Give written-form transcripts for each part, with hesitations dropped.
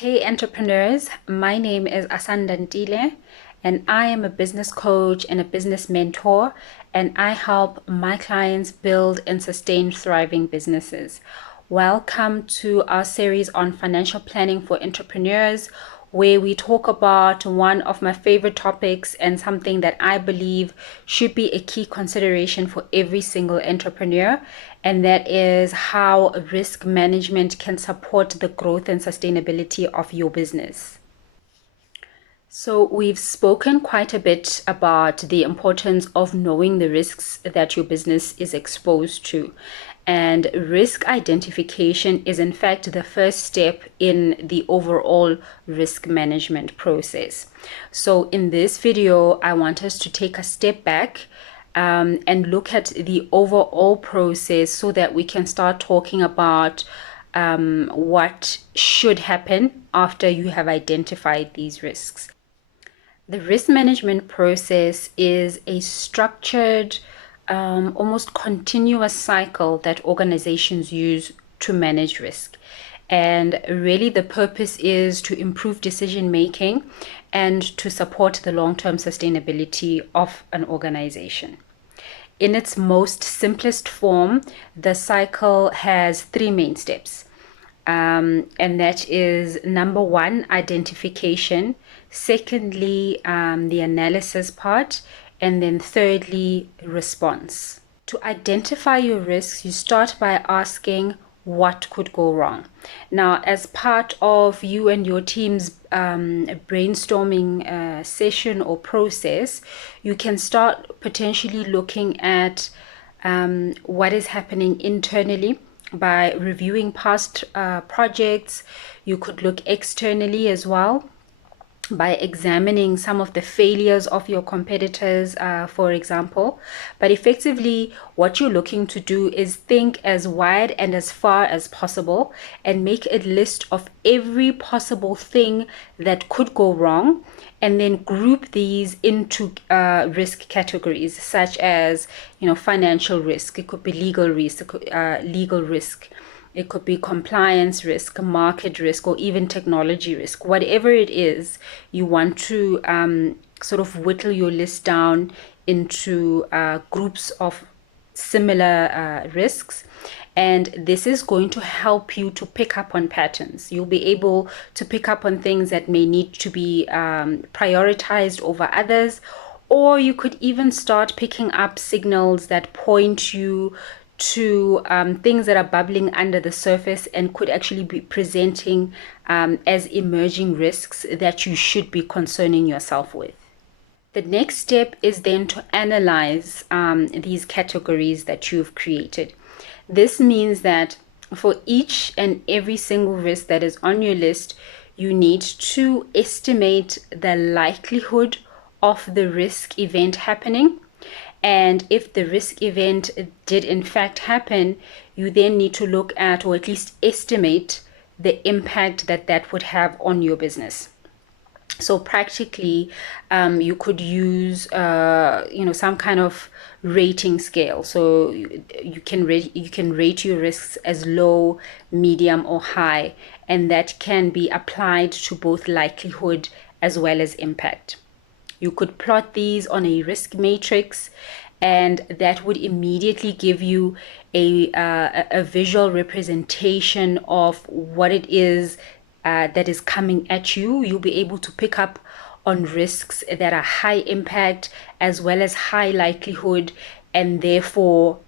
Hey entrepreneurs, my name is Asandantile and I am a business coach and a business mentor, and I help my clients build and sustain thriving businesses. Welcome to our series on financial planning for entrepreneurs, where we talk about one of my favorite topics and something that I believe should be a key consideration for every single entrepreneur, and that is how risk management can support the growth and sustainability of your business. So, we've spoken quite a bit about the importance of knowing the risks that your business is exposed to. And risk identification is, in fact, the first step in the overall risk management process. So, in this video, I want us to take a step back and look at the overall process so that we can start talking about what should happen after you have identified these risks. The risk management process is a structured, almost continuous cycle that organizations use to manage risk. And really, the purpose is to improve decision making and to support the long-term sustainability of an organization. In its most simplest form, the cycle has three main steps. And that is number one, identification. Secondly, the analysis part. And then thirdly, response. To identify your risks, you start by asking what could go wrong. Now, as part of you and your team's brainstorming session or process, you can start potentially looking at what is happening internally by reviewing past projects. You could look externally as well by examining some of the failures of your competitors, for example. But effectively, what you're looking to do is think as wide and as far as possible and make a list of every possible thing that could go wrong, and then group these into risk categories, such as, financial risk. It could be legal risk, It could be compliance risk, market risk, or even technology risk. Whatever it is, you want to sort of whittle your list down into groups of similar risks. And this is going to help you to pick up on patterns. You'll be able to pick up on things that may need to be prioritized over others, or you could even start picking up signals that point you to things that are bubbling under the surface and could actually be presenting as emerging risks that you should be concerning yourself with. The next step is then to analyze these categories that you've created. This means that for each and every single risk that is on your list, you need to estimate the likelihood of the risk event happening. And if the risk event did in fact happen, you then need to look at, or at least estimate, the impact that that would have on your business. So practically, you could use, some kind of rating scale. So you can rate your risks as low, medium, or high, and that can be applied to both likelihood as well as impact. You could plot these on a risk matrix, and that would immediately give you a visual representation of what it is that is coming at you. You'll be able to pick up on risks that are high impact as well as high likelihood, and therefore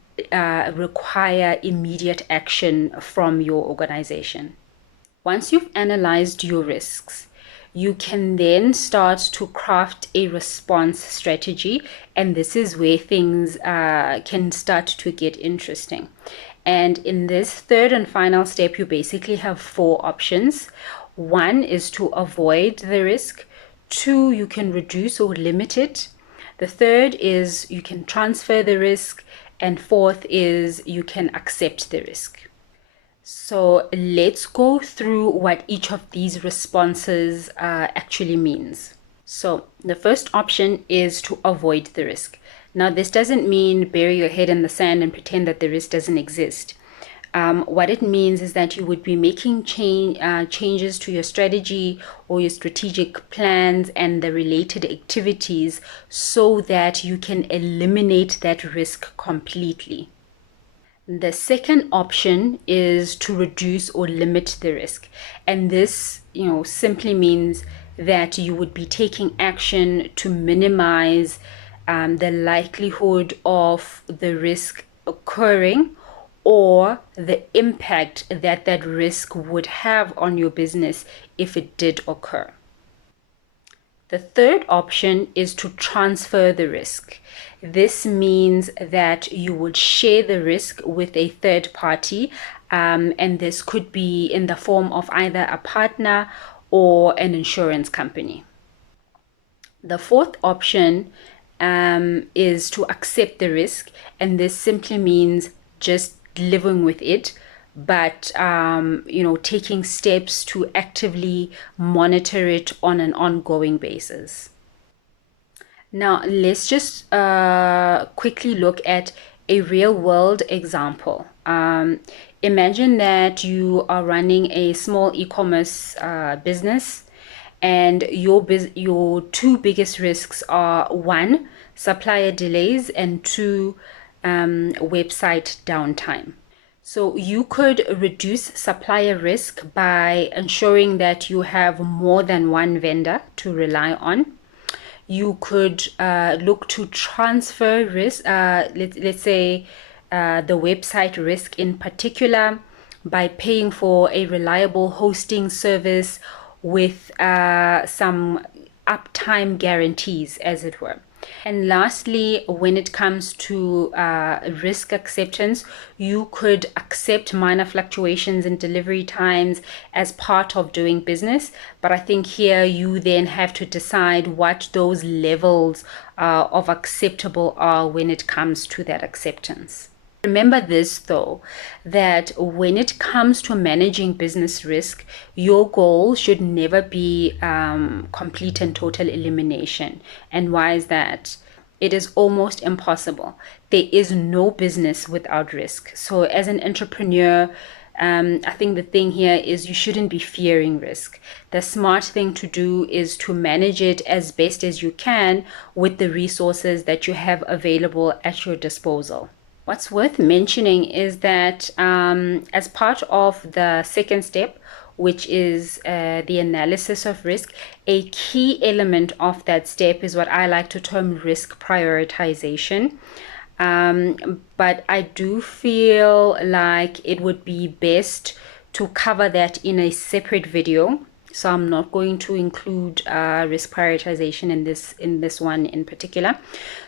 require immediate action from your organization. Once you've analyzed your risks, you can then start to craft a response strategy, and this is where things can start to get interesting. And in this third and final step, you basically have four options. One is to avoid the risk. Two, you can reduce or limit it. The third is you can transfer the risk. And fourth is you can accept the risk. So let's go through what each of these responses actually means. So the first option is to avoid the risk. Now, this doesn't mean bury your head in the sand and pretend that the risk doesn't exist. What it means is that you would be making changes to your strategy or your strategic plans and the related activities so that you can eliminate that risk completely. The second option is to reduce or limit the risk. And this, simply means that you would be taking action to minimize the likelihood of the risk occurring or the impact that that risk would have on your business if it did occur. The third option is to transfer the risk. This means that you would share the risk with a third party, and this could be in the form of either a partner or an insurance company. The fourth option is to accept the risk, and this simply means just living with it, but taking steps to actively monitor it on an ongoing basis. Now, let's just quickly look at a real world example. Imagine that you are running a small e-commerce business, and your two biggest risks are: one, supplier delays, and two, website downtime. So you could reduce supplier risk by ensuring that you have more than one vendor to rely on. You could look to transfer risk, let's say the website risk in particular, by paying for a reliable hosting service with some uptime guarantees, as it were. And lastly, when it comes to risk acceptance, you could accept minor fluctuations in delivery times as part of doing business. But I think here you then have to decide what those levels of acceptable are when it comes to that acceptance. Remember this though, that when it comes to managing business risk, your goal should never be complete and total elimination. And why is that? It is almost impossible. There is no business without risk. So as an entrepreneur, I think the thing here is you shouldn't be fearing risk. The smart thing to do is to manage it as best as you can with the resources that you have available at your disposal. What's worth mentioning is that as part of the second step, which is the analysis of risk, a key element of that step is what I like to term risk prioritization. But I do feel like it would be best to cover that in a separate video. So I'm not going to include risk prioritization in this one in particular.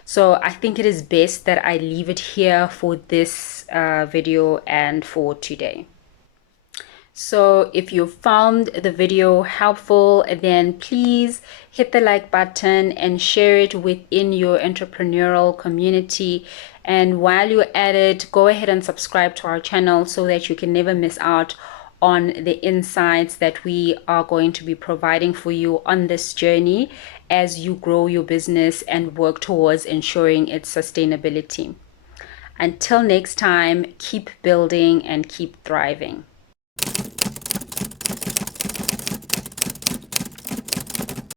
So I think it is best that I leave it here for this video and for today. So if you found the video helpful, then please hit the like button and share it within your entrepreneurial community. And while you're at it, go ahead and subscribe to our channel so that you can never miss out on the insights that we are going to be providing for you on this journey as you grow your business and work towards ensuring its sustainability. Until next time, keep building and keep thriving.